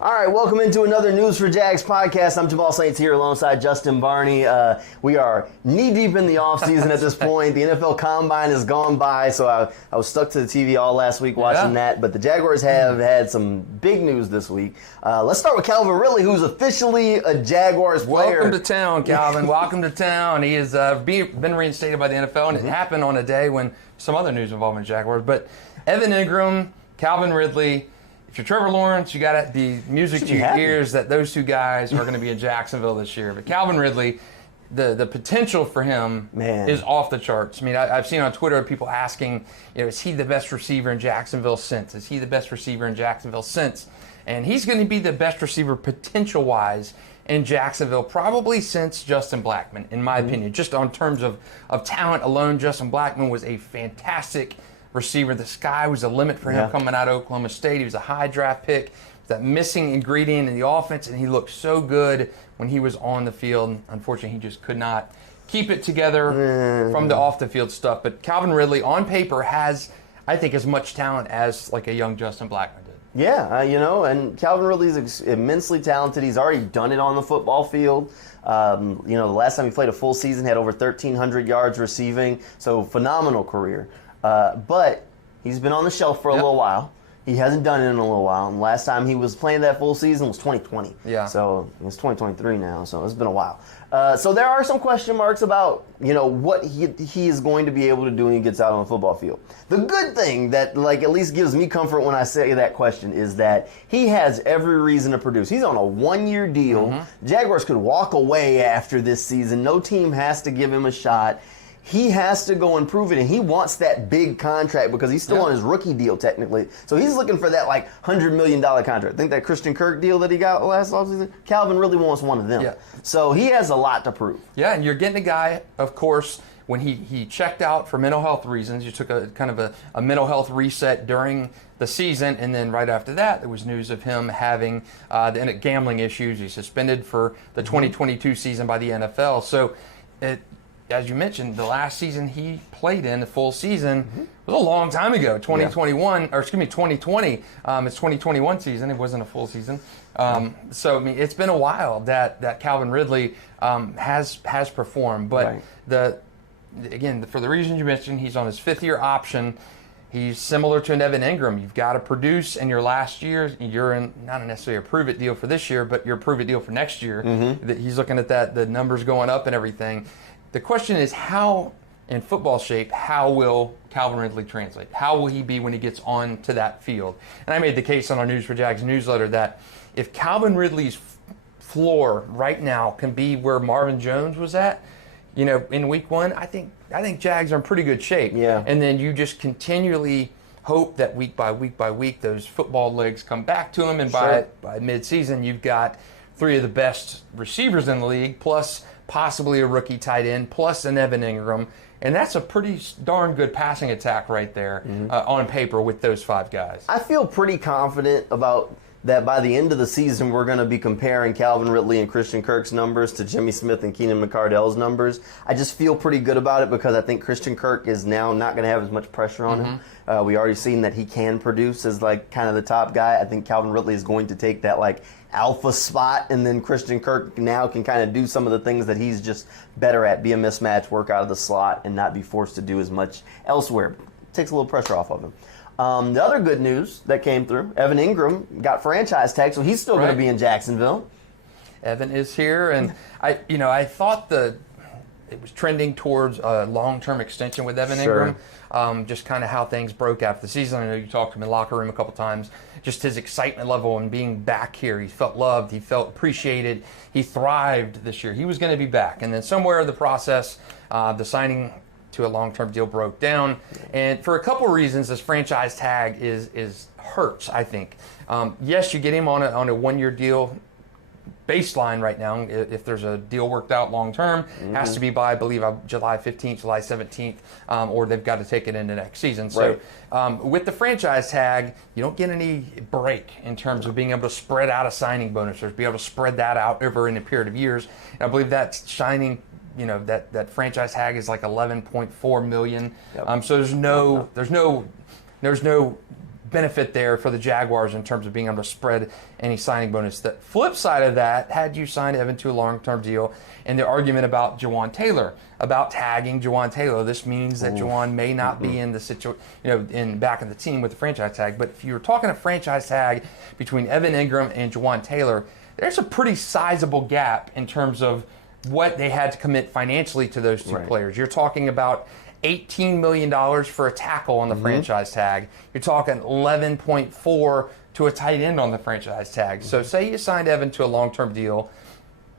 All right, welcome into another News4JAGs podcast. I'm Jamal St here alongside Justin Barney. We are knee-deep in the offseason at this point. The NFL Combine has gone by, so I was stuck to the TV all last week watching that. But the Jaguars have had some big news this week. Let's start with Calvin Ridley, who's officially a Jaguars player. Welcome to town, Calvin. Welcome to town. He has been reinstated by the NFL, and it happened on a day when some other news involving Jaguars. But Evan Engram, Calvin Ridley, if you're Trevor Lawrence, you got the music to your ears that those two guys are going to be in Jacksonville this year. But Calvin Ridley, the potential for him is off the charts. I mean, I've seen on Twitter people asking, is he the best receiver in Jacksonville since? Is he the best receiver in Jacksonville since? And he's going to be the best receiver potential-wise in Jacksonville probably since Justin Blackmon, in my opinion. Just on terms of talent alone, Justin Blackmon was a fantastic receiver. The sky was the limit for him coming out of Oklahoma State. He was a high draft pick, that missing ingredient in the offense, and he looked so good when he was on the field. Unfortunately, he just could not keep it together from the off-the-field stuff. But Calvin Ridley, on paper, has, I think, as much talent as like a young Justin Blackmon did. Yeah, and Calvin Ridley is immensely talented. He's already done it on the football field. The last time he played a full season, had over 1,300 yards receiving, so phenomenal career. But he's been on the shelf for a little while. He hasn't done it in a little while. And last time he was playing that full season was 2020. Yeah. So it's 2023 now, so it's been a while. So there are some question marks about, what he is going to be able to do when he gets out on the football field. The good thing that, at least gives me comfort when I say that question is that he has every reason to produce. He's on a one-year deal. Jaguars could walk away after this season. No team has to give him a shot. He has to go and prove it, and he wants that big contract because he's still on his rookie deal technically. So he's looking for that $100 million contract. I think that Christian Kirk deal that he got last offseason, Calvin really wants one of them. Yeah. So he has a lot to prove. Yeah, and you're getting a guy, of course, when he checked out for mental health reasons. You took a kind of a mental health reset during the season, and then right after that, there was news of him having the gambling issues. He's suspended for the 2022 season by the NFL. So as you mentioned, the last season he played in, the full season, was a long time ago, 2021, or excuse me, 2020. It's 2021 season. It wasn't a full season. So, I mean, it's been a while that Calvin Ridley has performed. But again, for the reasons you mentioned, he's on his fifth-year option. He's similar to an Evan Engram. You've got to produce in your last year. You're in not necessarily a prove-it deal for this year, but your prove-it deal for next year. He's looking at that, the numbers going up and everything. The question is, how, in football shape, how will Calvin Ridley translate? How will he be when he gets on to that field? And I made the case on our News4JAGs newsletter that if Calvin Ridley's floor right now can be where Marvin Jones was at, in week one, I think Jags are in pretty good shape. Yeah. And then you just continually hope that week by week by week those football legs come back to him, and by midseason you've got three of the best receivers in the league, plus possibly a rookie tight end, plus an Evan Engram. And that's a pretty darn good passing attack right there on paper with those five guys. I feel pretty confident about that by the end of the season we're going to be comparing Calvin Ridley and Christian Kirk's numbers to Jimmy Smith and Keenan McCardell's numbers. I just feel pretty good about it because I think Christian Kirk is now not going to have as much pressure on him. We already seen that he can produce as kind of the top guy. I think Calvin Ridley is going to take that alpha spot, and then Christian Kirk now can kind of do some of the things that he's just better at, be a mismatch, work out of the slot, and not be forced to do as much elsewhere. Takes a little pressure off of him. The other good news that came through, Evan Engram got franchise tag, so he's still going to be in Jacksonville. Evan is here, and I thought it was trending towards a long-term extension with Evan Engram. Just kind of how things broke after the season. I know you talked to him in the locker room a couple times. Just his excitement level and being back here. He felt loved. He felt appreciated. He thrived this year. He was going to be back. And then somewhere in the process, the signing to a long-term deal broke down. And for a couple reasons, this franchise tag hurts, I think. Yes, you get him on a one-year deal. Baseline right now, if there's a deal worked out long term, has to be by, I believe, July 15th, July 17th, or they've got to take it into next season. So with the franchise tag, you don't get any break in terms of being able to spread out a signing bonus or be able to spread that out over in a period of years. And I believe that's shining, that franchise tag is like $11.4 million. So there's no benefit there for the Jaguars in terms of being able to spread any signing bonus. The flip side of that, had you signed Evan to a long-term deal, and the argument about Jawan Taylor, about tagging Jawan Taylor, this means that Jawan may not be in the back of the team with the franchise tag. But if you're talking a franchise tag between Evan Engram and Jawan Taylor, there's a pretty sizable gap in terms of what they had to commit financially to those two players. You're talking about $18 million for a tackle on the franchise tag. You're talking $11.4 to a tight end on the franchise tag. So say you signed Evan to a long-term deal,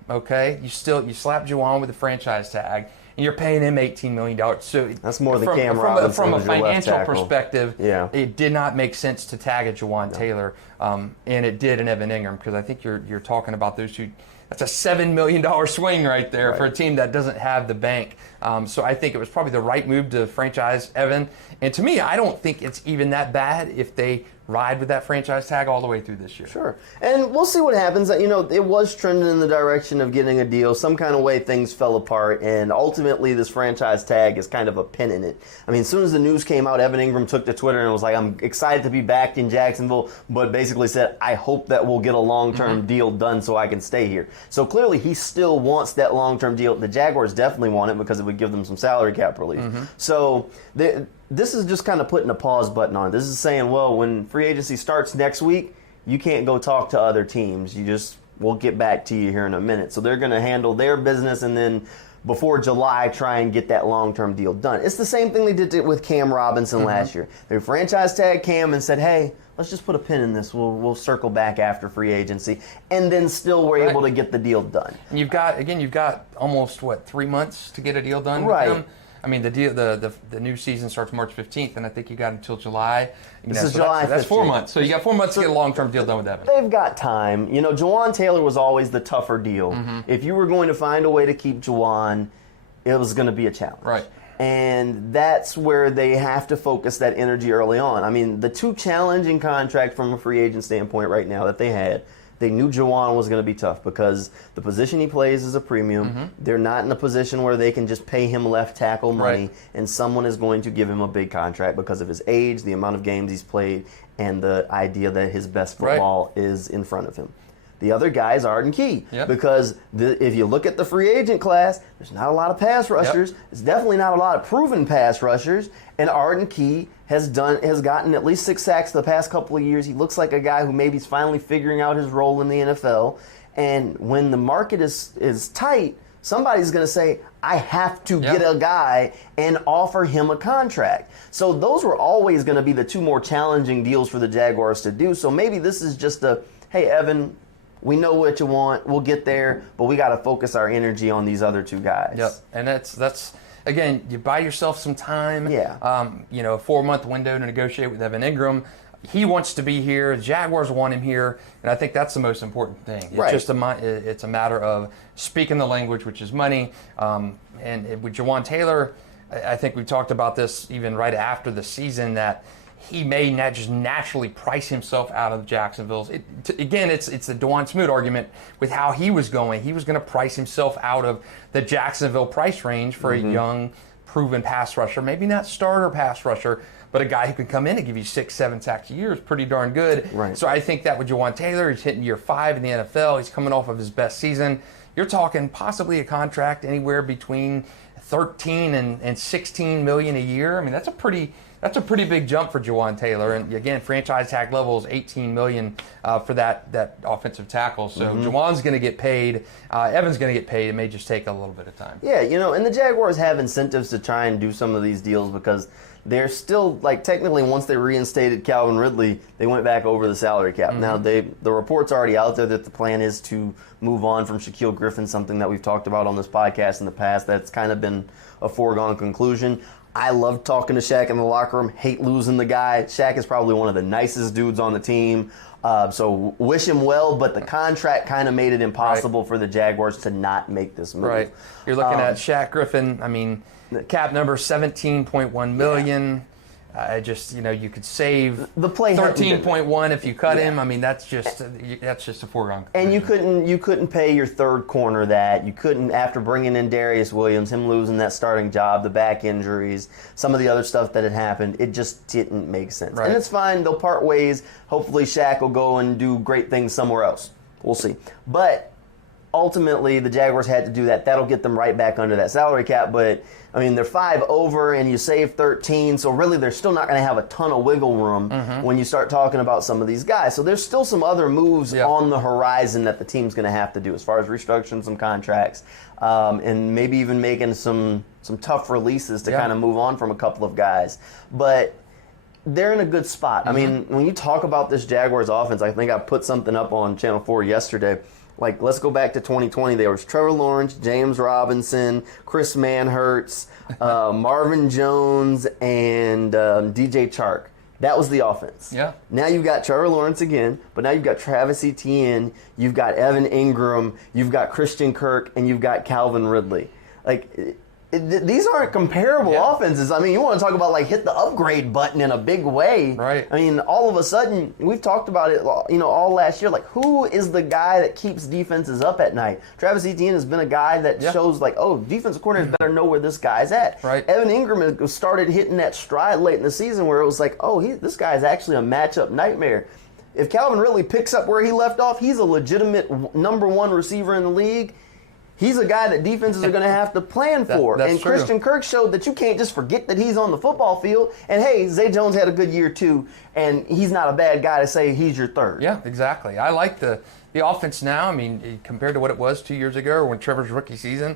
okay? You slap Juwan with the franchise tag, and you're paying him $18 million. So that's more than Cam Robinson from a was your left financial tackle. perspective, Yeah. it did not make sense to tag a Jawan Taylor, and it did in Evan Engram, because I think you're talking about those two. That's a $7 million swing right there for a team that doesn't have the bank. So I think it was probably the right move to franchise Evan. And to me, I don't think it's even that bad if they ride with that franchise tag all the way through this year. Sure. And we'll see what happens. You know, it was trending in the direction of getting a deal. Some kind of way things fell apart, and ultimately this franchise tag is kind of a pin in it. I mean, as soon as the news came out, Evan Engram took to Twitter and was like, I'm excited to be back in Jacksonville, but basically said, I hope that we'll get a long-term deal done so I can stay here. So clearly he still wants that long-term deal. The Jaguars definitely want it because it would give them some salary cap relief. So this is just kind of putting a pause button on it. This is saying, well, when free agency starts next week, you can't go talk to other teams. We'll get back to you here in a minute. So they're going to handle their business, and then before July, try and get that long-term deal done. It's the same thing they did with Cam Robinson last year. They franchise tagged Cam and said, hey, let's just put a pin in this. We'll circle back after free agency, and then still were able to get the deal done. And you've got almost 3 months to get a deal done with them. I mean, the new season starts March 15th, and I think you got until July. This is July 15th. That's 4 months. So you got 4 months to get a long-term deal done with Evan. They've got time. You know, Jawan Taylor was always the tougher deal. If you were going to find a way to keep Jawan, it was going to be a challenge. Right. And that's where they have to focus that energy early on. I mean, the two challenging contracts from a free agent standpoint right now that they had, they knew Jawan was going to be tough because the position he plays is a premium. They're not in a position where they can just pay him left tackle money, and someone is going to give him a big contract because of his age, the amount of games he's played, and the idea that his best football is in front of him. The other guy is Arden Key because if you look at the free agent class, there's not a lot of pass rushers. There's definitely not a lot of proven pass rushers, and Arden Key has gotten at least 6 sacks the past couple of years. He looks like a guy who maybe is finally figuring out his role in the NFL. And when the market is tight, somebody's going to say, I have to get a guy and offer him a contract. So those were always going to be the two more challenging deals for the Jaguars to do. So maybe this is just hey, Evan, we know what you want. We'll get there, but we got to focus our energy on these other two guys. Yep, and that's again, you buy yourself some time. Yeah. A 4-month window to negotiate with Evan Engram. He wants to be here. The Jaguars want him here, and I think that's the most important thing. It's just it's a matter of speaking the language, which is money. And with Jawan Taylor, I think we talked about this even right after the season that he may not just naturally price himself out of Jacksonville's. Again, it's the Dwan Smoot argument with how he was going. He was going to price himself out of the Jacksonville price range for a young, proven pass rusher. Maybe not starter pass rusher, but a guy who can come in and give you 6-7 sacks a year is pretty darn good. Right. So I think that with Jawan Taylor, he's hitting year 5 in the NFL. He's coming off of his best season. You're talking possibly a contract anywhere between $13 and $16 million a year. I mean, that's a pretty big jump for Jawan Taylor. And again, franchise tag level is $18 million for that offensive tackle. So Jawan's going to get paid. Evan's going to get paid. It may just take a little bit of time. Yeah, and the Jaguars have incentives to try and do some of these deals because they're still, technically once they reinstated Calvin Ridley, they went back over the salary cap. Now, the report's already out there that the plan is to move on from Shaquille Griffin, something that we've talked about on this podcast in the past. That's kind of been a foregone conclusion. I love talking to Shaq in the locker room, hate losing the guy. Shaq is probably one of the nicest dudes on the team. So wish him well, but the contract kind of made it impossible for the Jaguars to not make this move. Right. You're looking at Shaq Griffin, cap number $17.1 million. you could save the play 13.1 if you cut him. I mean, that's just a foregone conclusion. And you couldn't pay your third corner that. You couldn't, after bringing in Darius Williams, him losing that starting job, the back injuries, some of the other stuff that had happened. It just didn't make sense. Right. And it's fine. They'll part ways. Hopefully Shaq will go and do great things somewhere else. We'll see. But ultimately, the Jaguars had to do that. That'll get them right back under that salary cap. But, I mean, they're 5 over and you save 13. So, really, they're still not going to have a ton of wiggle room when you start talking about some of these guys. So, there's still some other moves on the horizon that the team's going to have to do as far as restructuring some contracts and maybe even making some tough releases to kind of move on from a couple of guys. But they're in a good spot. I mean, when you talk about this Jaguars offense, I think I put something up on Channel 4 yesterday. Like, let's go back to 2020. There was Trevor Lawrence, James Robinson, Chris Manhertz, Marvin Jones, and DJ Chark. That was the offense. Yeah. Now you've got Trevor Lawrence again, but now you've got Travis Etienne, you've got Evan Engram, you've got Christian Kirk, and you've got Calvin Ridley. Like, these aren't comparable offenses. I mean, you want to talk about, like, hit the upgrade button in a big way. Right. I mean, all of a sudden, we've talked about it, all last year. Like, who is the guy that keeps defenses up at night? Travis Etienne has been a guy that shows, like, defensive coordinators better know where this guy's at. Right. Evan Engram has started hitting that stride late in the season where it was like, this guy's actually a matchup nightmare. If Calvin Ridley picks up where he left off, he's a legitimate number one receiver in the league. He's a guy that defenses are going to have to plan for. That's and true. Christian Kirk showed that you can't just forget that he's on the football field. And, hey, Zay Jones had a good year, too, and he's not a bad guy to say he's your third. Yeah, exactly. I like the offense now. I mean, compared to what it was 2 years ago or when Trevor's rookie season,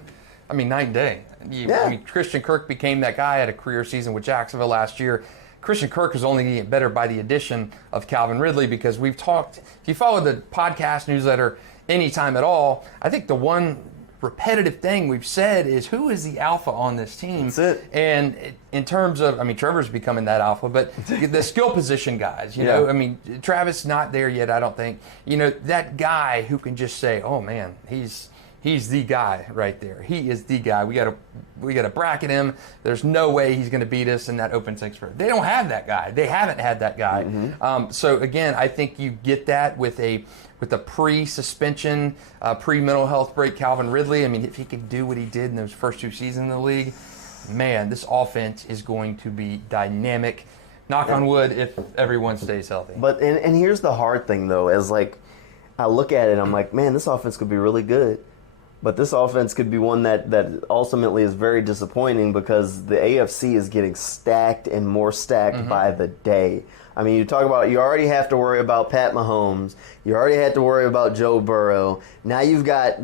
I mean, night and day. I mean, Christian Kirk became that guy, had a career season with Jacksonville last year. Christian Kirk is only going to get better by the addition of Calvin Ridley because we've talked, if you follow the podcast newsletter anytime at all, I think the one repetitive thing we've said is who is the alpha on this team. That's it. And in terms of, I mean, Trevor's becoming that alpha, but the skill position guys, you know, I mean, Travis not there yet, I don't think. You know, that guy who can just say, oh man, he's the guy right there. He is the guy. We gotta bracket him. There's no way he's going to beat us in that open six. They don't have that guy. They haven't had that guy. So again, I think you get that with a pre-suspension, pre-mental health break Calvin Ridley. I mean, if he could do what he did in those first 2 seasons in the league, man, this offense is going to be dynamic. Knock on wood, if everyone stays healthy. But and here's the hard thing though, as like I look at it, I'm like, man, this offense could be really good. But this offense could be one that ultimately is very disappointing because the AFC is getting stacked and more stacked by the day. I mean, you talk about, you already have to worry about Pat Mahomes. You already had to worry about Joe Burrow. Now you've got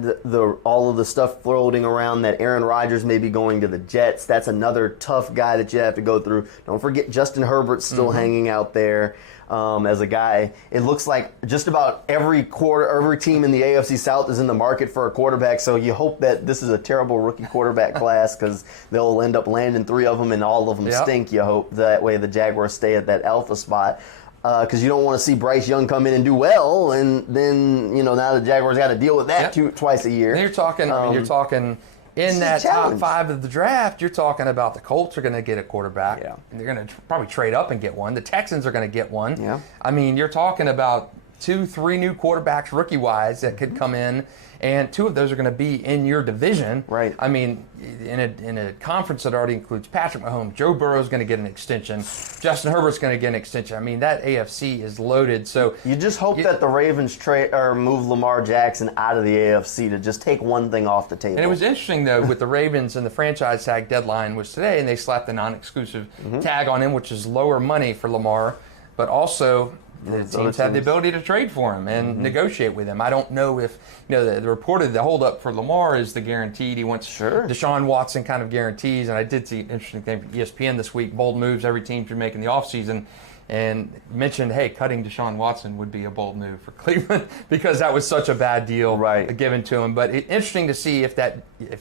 all of the stuff floating around that Aaron Rodgers may be going to the Jets. That's another tough guy that you have to go through. Don't forget Justin Herbert's still hanging out there. As a guy, it looks like just about every team in the AFC South is in the market for a quarterback. So you hope that this is a terrible rookie quarterback class because they'll end up landing 3 of them and all of them stink. You hope that way the Jaguars stay at that alpha spot because you don't want to see Bryce Young come in and do well, and then now the Jaguars got to deal with that twice a year. And you're talking. In that top 5 of the draft, you're talking about the Colts are going to get a quarterback. Yeah. And they're going to probably trade up and get one. The Texans are going to get one. Yeah. I mean, you're talking about 2-3 new quarterbacks rookie-wise that could come in, and 2 of those are going to be in your division. Right. I mean, in a conference that already includes Patrick Mahomes, Joe Burrow is going to get an extension, Justin Herbert's going to get an extension. I mean, that AFC is loaded. So you just hope that the Ravens trade or move Lamar Jackson out of the AFC to just take one thing off the table. And it was interesting though with the Ravens and the franchise tag deadline was today, and they slapped the non-exclusive tag on him, which is lower money for Lamar, but also the teams have the ability to trade for him and negotiate with him. I don't know if, the reported the holdup for Lamar is the guaranteed. He wants Deshaun Watson kind of guarantees. And I did see an interesting thing from ESPN this week, bold moves every team should make in the offseason, and mentioned, hey, cutting Deshaun Watson would be a bold move for Cleveland because that was such a bad deal given to him. But interesting to see if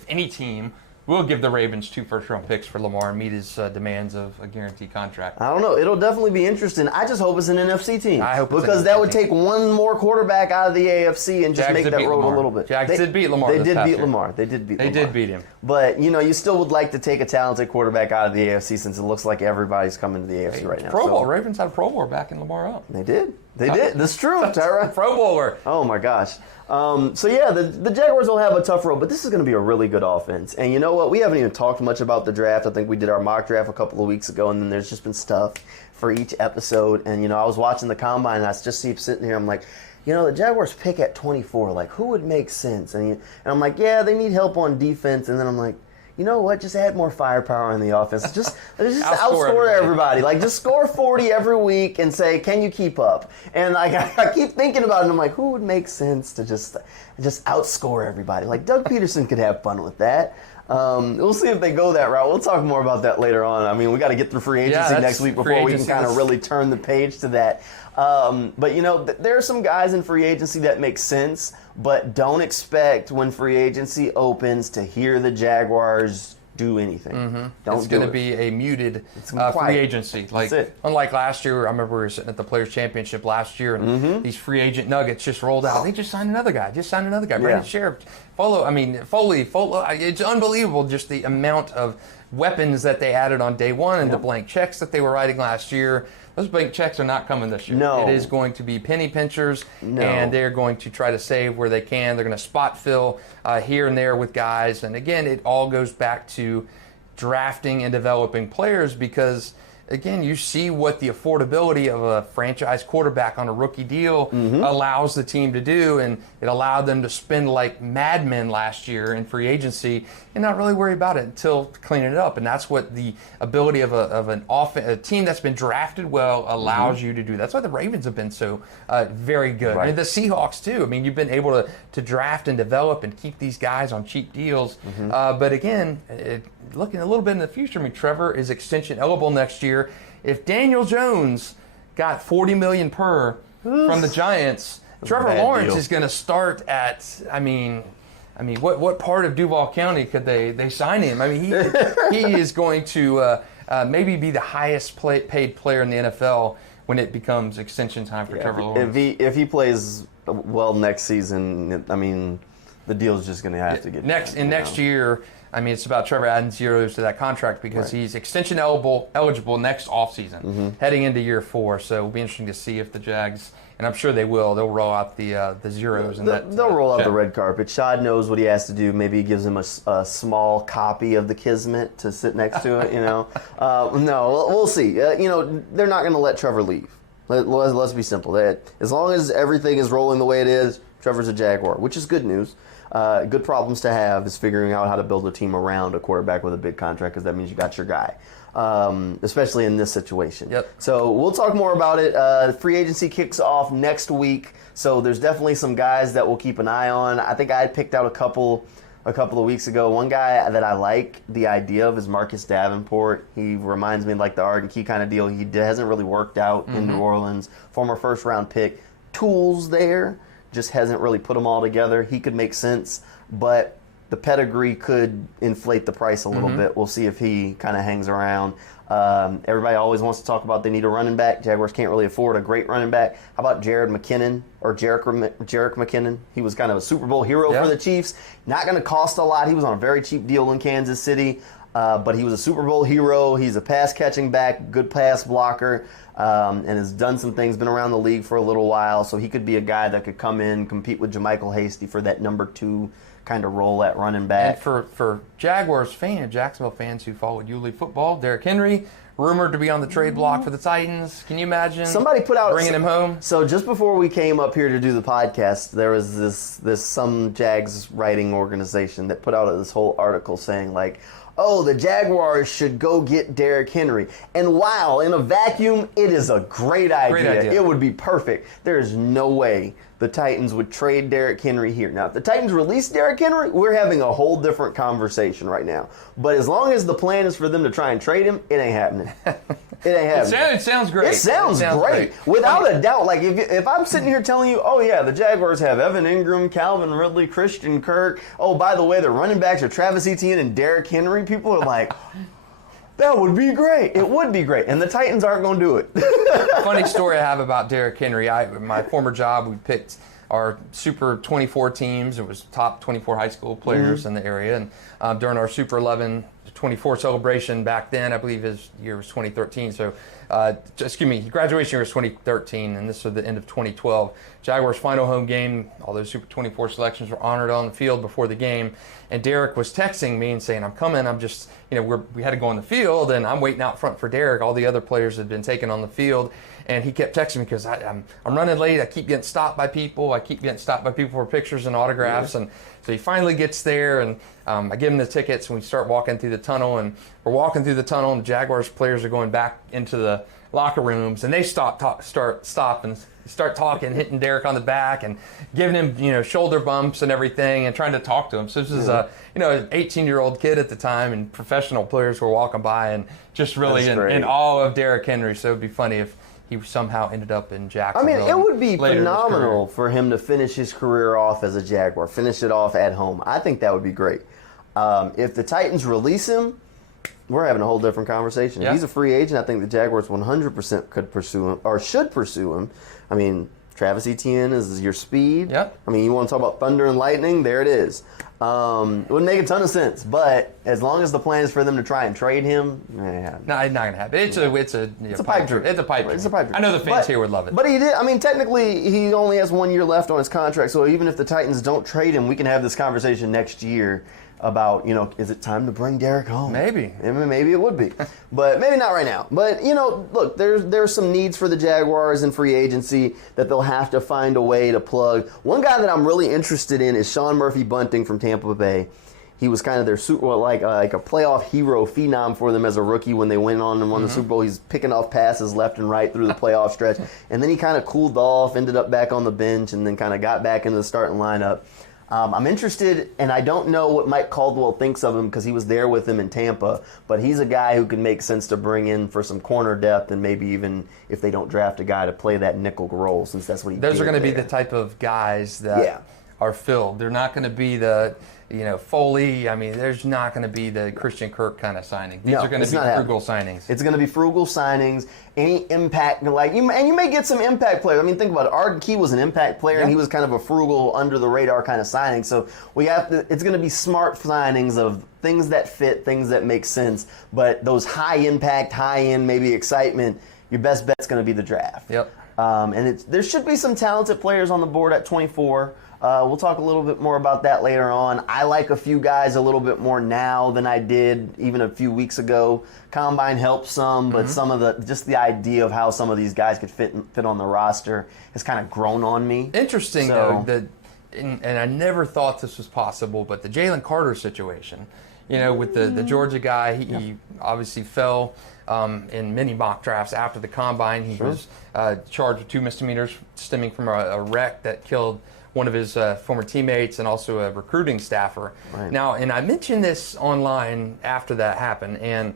any team will give the Ravens 2 first-round picks for Lamar and meet his demands of a guaranteed contract. I don't know. It'll definitely be interesting. I just hope it's an NFC team. I hope it's because an that NFC would take one more quarterback out of the AFC and just Jags make did that beat road Lamar. a little bit. Jags did beat Lamar They this did past beat year. Lamar. They did beat Lamar. They did beat him. But, you still would like to take a talented quarterback out of the AFC since it looks like everybody's coming to the AFC right now. Pro Bowl. Ravens had a Pro Bowl backing Lamar up. They did. They did. That's true, Tyra. Pro Bowler. Oh, my gosh. The Jaguars will have a tough road, but this is going to be a really good offense. And you know what? We haven't even talked much about the draft. I think we did our mock draft a couple of weeks ago, and then there's just been stuff for each episode. And, I was watching the Combine, and I just keep sitting here. I'm like, the Jaguars pick at 24. Like, who would make sense? And I'm like, yeah, they need help on defense. And then I'm like, you know what? Just add more firepower in the offense. Just outscore everybody. Like, just score 40 every week and say, can you keep up? And I keep thinking about it, and I'm like, who would make sense to just outscore everybody? Like, Doug Peterson could have fun with that. We'll see if they go that route. We'll talk more about that later on. I mean, we got to get through free agency next week before we can kind of really turn the page to that. But there are some guys in free agency that make sense, but don't expect when free agency opens to hear the Jaguars do anything. Mm-hmm. It's going to be a muted free agency. Like, unlike last year, I remember we were sitting at the Players' Championship last year, and these free agent nuggets just rolled out. They just signed another guy. Brandon Sheriff. Foley. It's unbelievable just the amount of weapons that they added on day one and the blank checks that they were writing last year. Those blank checks are not coming this year. No. It is going to be penny pinchers, and they're going to try to save where they can. They're going to spot fill here and there with guys. And again, it all goes back to drafting and developing players because, again, you see what the affordability of a franchise quarterback on a rookie deal allows the team to do, and it allowed them to spend like madmen last year in free agency and not really worry about it until cleaning it up. And that's what the ability of a team that's been drafted well allows you to do. That's why the Ravens have been so very good. Right. And the Seahawks too. I mean, you've been able to draft and develop and keep these guys on cheap deals. But again, looking a little bit in the future, I mean, Trevor is extension eligible next year. If Daniel Jones got $40 million per from the Giants, Trevor Lawrence is going to start at, I mean, what part of Duval County could they sign him? I mean, he is going to maybe be the highest paid player in the NFL when it becomes extension time for Trevor Lawrence. If he plays well next season, I mean, the deal's just going to have to get done, next year. I mean, it's about Trevor adding zeros to that contract because he's extension eligible next offseason, heading into year 4. So it'll be interesting to see if the Jags, and I'm sure they will, they'll roll out the zeros. They'll roll out the red carpet. Shad knows what he has to do. Maybe he gives him a small copy of the Kismet to sit next to it, No, we'll see. They're not going to let Trevor leave. Let's be simple. As long as everything is rolling the way it is, Trevor's a Jaguar, which is good news. Good problems to have is figuring out how to build a team around a quarterback with a big contract because that means you got your guy, especially in this situation. Yep. So we'll talk more about it. Free agency kicks off next week, so there's definitely some guys that we'll keep an eye on. I think I had picked out a couple of weeks ago. One guy that I like the idea of is Marcus Davenport. He reminds me like the Arden Key kind of deal. He hasn't really worked out in New Orleans. Former first-round pick. Tools there. Just hasn't really put them all together. He could make sense, but the pedigree could inflate the price a little bit. We'll see if he kind of hangs around. Everybody always wants to talk about they need a running back. Jaguars can't really afford a great running back. How about Jarek McKinnon? He was kind of a Super Bowl hero for the Chiefs. Not going to cost a lot. He was on a very cheap deal in Kansas City, but he was a Super Bowl hero. He's a pass-catching back, good pass blocker. And has done some things, been around the league for a little while, so he could be a guy that could come in, compete with JaMycal Hasty for that number 2 kind of role at running back. And for Jaguars fans, Jacksonville fans who follow ULE football, Derrick Henry, rumored to be on the trade block for the Titans. Can you imagine somebody put out bringing him home? So just before we came up here to do the podcast, there was this some Jags writing organization that put out this whole article saying like, oh, the Jaguars should go get Derrick Henry. And wow, in a vacuum, it is a great idea. It would be perfect. There is no way the Titans would trade Derrick Henry here. Now, if the Titans release Derrick Henry, we're having a whole different conversation right now. But as long as the plan is for them to try and trade him, it ain't happening. It ain't happening. It sounds great. It sounds great. Without a doubt. Like, if I'm sitting here telling you, oh, yeah, the Jaguars have Evan Engram, Calvin Ridley, Christian Kirk. Oh, by the way, the running backs are Travis Etienne and Derrick Henry. People are like, that would be great. It would be great. And the Titans aren't going to do it. Funny story I have about Derrick Henry. My former job, we picked our Super 24 teams. It was top 24 high school players in the area. And during our Super 11 24 celebration back then, I believe his year was 2013. So, graduation year was 2013, and this was the end of 2012. Jaguars' final home game, all those Super 24 selections were honored on the field before the game. And Derrick was texting me and saying, I'm coming. I'm just, we had to go on the field, and I'm waiting out front for Derrick. All the other players had been taken on the field. And he kept texting me because I'm running late. I keep getting stopped by people. For pictures and autographs. And so he finally gets there, and I give him the tickets, and we start walking through the tunnel. And we're walking through the tunnel, and Jaguars players are going back into the locker rooms, and they start talking, hitting Derrick on the back, and giving him shoulder bumps and everything, and trying to talk to him. So this is an 18-year-old kid at the time, and professional players were walking by and just really in awe of Derrick Henry. So it'd be funny if he somehow ended up in Jacksonville. I mean, it would be phenomenal for him to finish his career off as a Jaguar, finish it off at home. I think that would be great. If the Titans release him, we're having a whole different conversation. If he's a free agent, I think the Jaguars 100% could pursue him, or should pursue him. I mean, Travis Etienne is your speed. Yep. I mean, you want to talk about thunder and lightning? There it is. It would make a ton of sense, but as long as the plan is for them to try and trade him, no, it's not going to happen. It's a pipe dream. It's a pipe dream. It's a pipe dream. I know the fans here would love it. But he did. I mean, technically, he only has 1 year left on his contract. So even if the Titans don't trade him, we can have this conversation next year about, is it time to bring Derrick home? Maybe. I mean, maybe it would be. But maybe not right now. But, look, there's some needs for the Jaguars in free agency that they'll have to find a way to plug. One guy that I'm really interested in is Sean Murphy-Bunting from Tampa Bay. He was kind of their like a playoff hero phenom for them as a rookie when they went on and won the Super Bowl. He's picking off passes left and right through the playoff stretch. And then he kind of cooled off, ended up back on the bench, and then kind of got back into the starting lineup. I'm interested, and I don't know what Mike Caldwell thinks of him because he was there with him in Tampa, but he's a guy who can make sense to bring in for some corner depth and maybe even if they don't draft a guy to play that nickel role, since that's what he did. Those are going to be the type of guys that are filled. They're not going to be the Foley. I mean, there's not going to be the Christian Kirk kind of signing. These are going to be frugal signings. It's going to be frugal signings. Any impact, and you may get some impact players. I mean, think about it. Arden Key was an impact player, and he was kind of a frugal, under the radar kind of signing. So it's going to be smart signings of things that fit, things that make sense. But those high impact, high end, maybe excitement, your best bet's going to be the draft. Yep. And there should be some talented players on the board at 24. We'll talk a little bit more about that later on. I like a few guys a little bit more now than I did even a few weeks ago. Combine helps some, but some of the idea of how some of these guys could fit on the roster has kind of grown on me. Interesting, though, and I never thought this was possible, but the Jalen Carter situation, with the Georgia guy, he obviously fell in many mock drafts after the Combine. He was charged with 2 misdemeanors stemming from a wreck that killed one of his former teammates and also a recruiting staffer. Right. Now, and I mentioned this online after that happened, and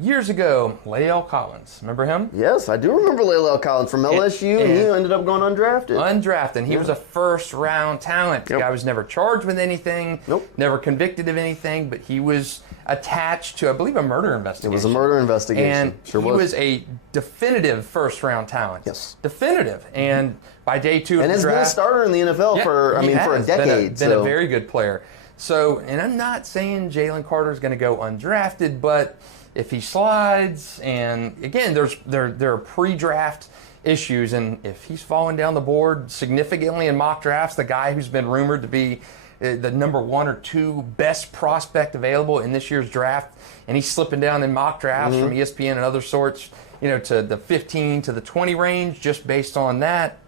years ago, Lael Collins, remember him? Yes, I do remember Lael Collins from LSU, and he ended up going undrafted. Undrafted. He was a first-round talent. The guy was never charged with anything, never convicted of anything, but he was attached to, I believe, a murder investigation. It was a murder investigation. And he was a definitive first-round talent. Yes. Definitive. And by day 2 of the draft... And has been a starter in the NFL for a decade. Been a very good player. So, and I'm not saying Jalen Carter is going to go undrafted, but if he slides, and again, there are pre-draft issues, and if he's falling down the board significantly in mock drafts, the guy who's been rumored to be the number 1 or 2 best prospect available in this year's draft, and he's slipping down in mock drafts from ESPN and other sorts, to the 15 to the 20 range, just based on that.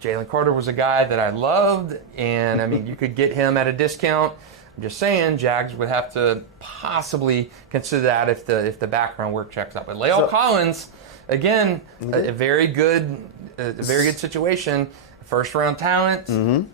Jalen Carter was a guy that I loved, and I mean, you could get him at a discount. I'm just saying, Jags would have to possibly consider that if the background work checks out. But Lael Collins, again, a very good situation. first-round talent,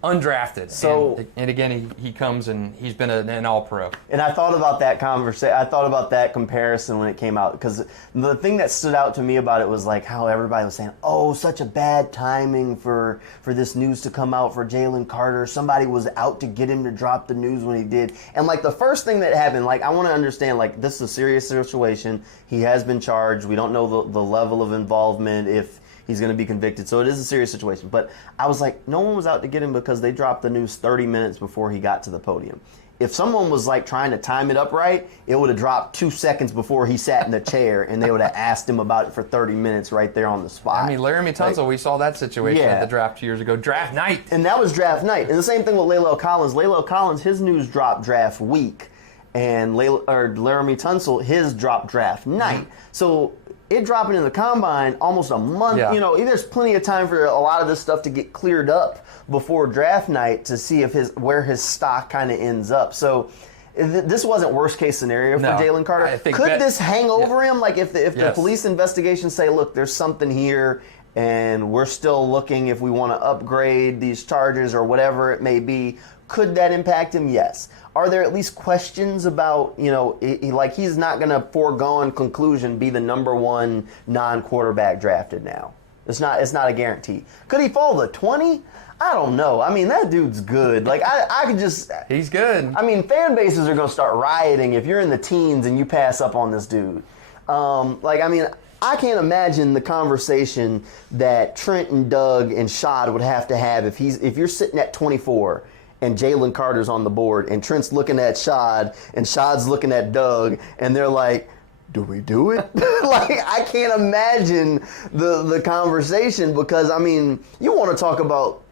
undrafted. So, and again, he comes and he's been an all-pro. And I thought about that I thought about that comparison when it came out, because the thing that stood out to me about it was like how everybody was saying, "Oh, such a bad timing for this news to come out for Jalen Carter. Somebody was out to get him to drop the news when he did." And like the first thing that happened, like I want to understand, like this is a serious situation. He has been charged. We don't know the level of involvement if he's going to be convicted. So it is a serious situation. But I was like, no one was out to get him because they dropped the news 30 minutes before he got to the podium. If someone was like trying to time it up right, it would have dropped 2 seconds before he sat in the chair, and they would have asked him about it for 30 minutes right there on the spot. I mean, Laramie Tunsil, we saw that situation at the draft 2 years ago, draft night. And that was draft night. And the same thing with Laelo Collins. Laelo Collins, his news dropped draft week, and Laramie Tunsil, his dropped draft night. So it dropping in the combine almost a month, there's plenty of time for a lot of this stuff to get cleared up before draft night to see if where his stock kind of ends up. So this wasn't worst case scenario for Jalen Carter. Could this hang over him? Like if the police investigations say, look, there's something here and we're still looking if we want to upgrade these charges or whatever it may be, could that impact him? Yes. Are there at least questions about, he's not going to foregone conclusion be the number one non-quarterback drafted now? It's not a guarantee. Could he fall to 20? I don't know. I mean, that dude's good. Like, I could just... He's good. I mean, fan bases are going to start rioting if you're in the teens and you pass up on this dude. I can't imagine the conversation that Trent and Doug and Shad would have to have if you're sitting at 24 and Jalen Carter's on the board, and Trent's looking at Shad, and Shad's looking at Doug, and they're like, do we do it? I can't imagine the conversation, because, I mean, you want to talk about,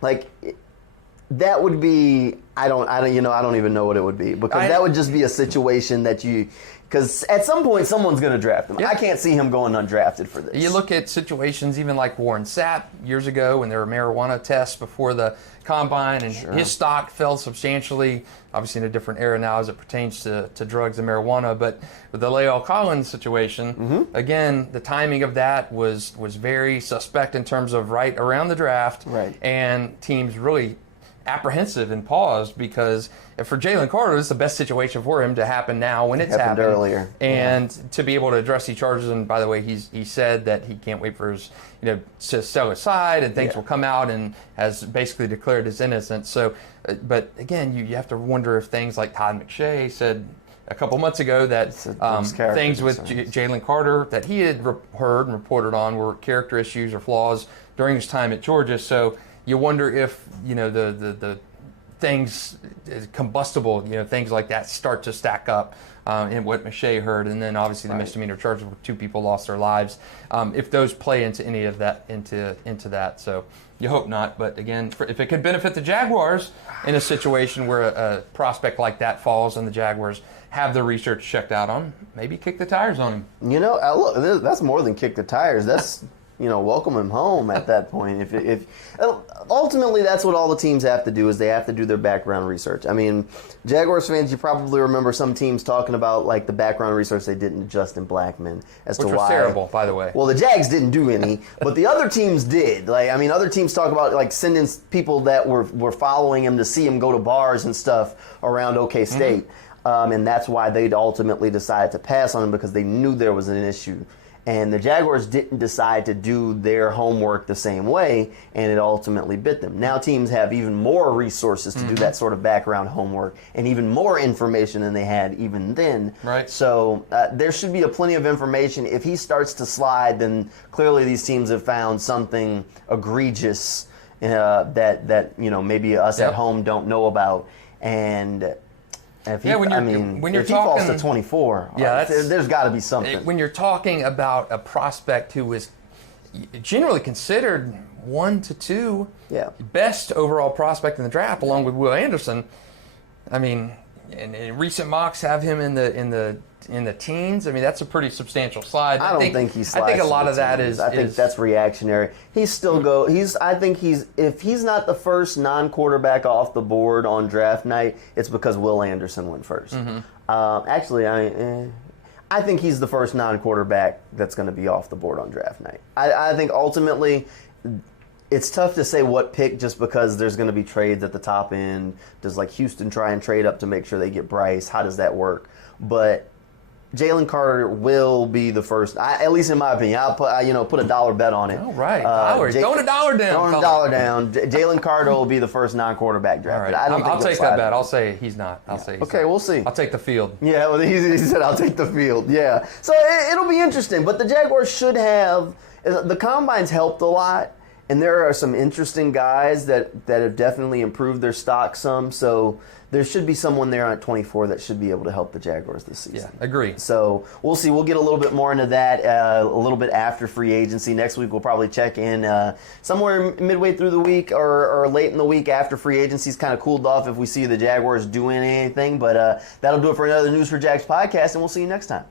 that would be, I don't even know what it would be, because that would just be a situation that because at some point someone's going to draft him. I can't see him going undrafted for this. You look at situations even like Warren Sapp years ago when there were marijuana tests before the combine, and his stock fell substantially, obviously in a different era now as it pertains to drugs and marijuana. But with the Lael Collins situation, again, the timing of that was very suspect in terms of right around the draft, and teams really apprehensive and paused, because for Jalen Carter, it's the best situation for him to happen now when it's happened earlier, and to be able to address these charges. And by the way, he said that he can't wait for his to sell his side, and things will come out, and has basically declared his innocence. So, but again, you have to wonder if things like Todd McShay said a couple months ago that things with Jalen Carter that he had heard and reported on were character issues or flaws during his time at Georgia. So you wonder if the things combustible, things like that start to stack up in what Mache heard, and then obviously the misdemeanor charges where 2 people lost their lives. If those play into any of that, into that, so you hope not. But again, if it could benefit the Jaguars in a situation where a prospect like that falls and the Jaguars have the research checked out on, maybe kick the tires on him. Look, that's more than kick the tires. That's welcome him home at that point. If ultimately that's what all the teams have to do, is they have to do their background research. I mean, Jaguars fans, you probably remember some teams talking about like the background research they did in Justin Blackmon as Which to was why. Terrible, by the way. Well, the Jags didn't do any, but the other teams did. Other teams talk about like sending people that were following him to see him go to bars and stuff around OK State, and that's why they'd ultimately decided to pass on him, because they knew there was an issue. And the Jaguars didn't decide to do their homework the same way, and it ultimately bit them. Now teams have even more resources to do that sort of background homework, and even more information than they had even then. Right. So there should be plenty of information. If he starts to slide, then clearly these teams have found something egregious that maybe us at home don't know about. And if he, when you're if he talking, falls to 24, there's got to be something. When you're talking about a prospect who was generally considered 1 to 2 best overall prospect in the draft, along with Will Anderson, I mean, in recent mocks have him in the teens. I mean, that's a pretty substantial slide. I don't think he slides. I think a lot of that is. I think that's reactionary. I think if he's not the first non-quarterback off the board on draft night, it's because Will Anderson went first. Actually, I think he's the first non-quarterback that's going to be off the board on draft night. I think ultimately, It's tough to say what pick just because there's going to be trades at the top end. Does like Houston try and trade up to make sure they get Bryce? How does that work? But Jalen Carter will be the first, at least in my opinion. I'll put put a dollar bet on it. All right, throwing a dollar down. Throwing a dollar down. Jalen Carter will be the first non-quarterback drafted. All right. I'll take that bet. I'll I'll say he's not. I'll say he's okay, not. we'll see. I'll take the field. Yeah, well, he said I'll take the field. Yeah, so it'll be interesting. But the Jaguars should have the combine's helped a lot, and there are some interesting guys that have definitely improved their stock some. So there should be someone there at 24 that should be able to help the Jaguars this season. Yeah, agree. So we'll see. We'll get a little bit more into that a little bit after free agency. Next week we'll probably check in somewhere midway through the week or late in the week after free agency's kind of cooled off if we see the Jaguars doing anything. But that'll do it for another News4JAGs podcast, and we'll see you next time.